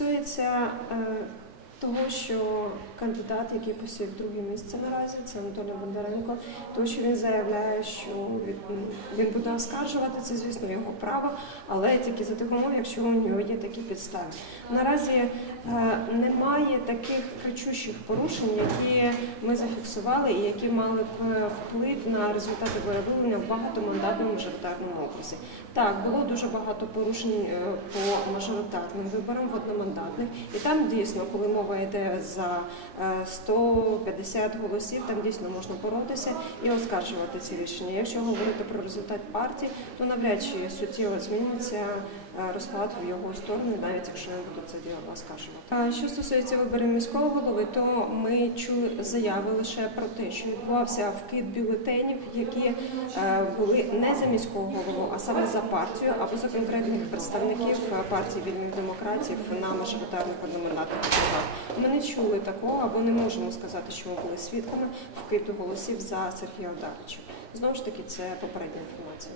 стосується е, того, що кандидат, який посів друге місце наразі, це Анатолій Бондаренко, тому що він заявляє, що він, буде оскаржувати це, звісно, його право, але тільки за тих умов, якщо у нього є такі підстави. Наразі е, немає таких кричущих порушень, які ми зафіксували і які мали б е, вплив на результати волевиявлення в багатомандатному мажоритарному окрузі. Так, було дуже багато порушень по мажоритарним виборам одномандатних, і там дійсно, коли мова йде за е, 150 голосів, там дійсно можна боротися і оскаржувати ці рішення. Якщо говорити про результат партії, то навряд чи суттєво зміниться е, розклад в його сторону, навіть якщо буде це діло оскаржувати. Що стосується виборів міського голови, то ми чули заяви лише про те, що відбувався вкид бюлетенів, які е, були не за міського голову, а саме за партію або за конкретних представників е, партії вільних демократів на мажоритарних одномандатних округах. Ми не чули такого або не можемо сказати, що ми були свідками вкиду голосів за Сергія Одарича. Знову ж таки, це попередня інформація.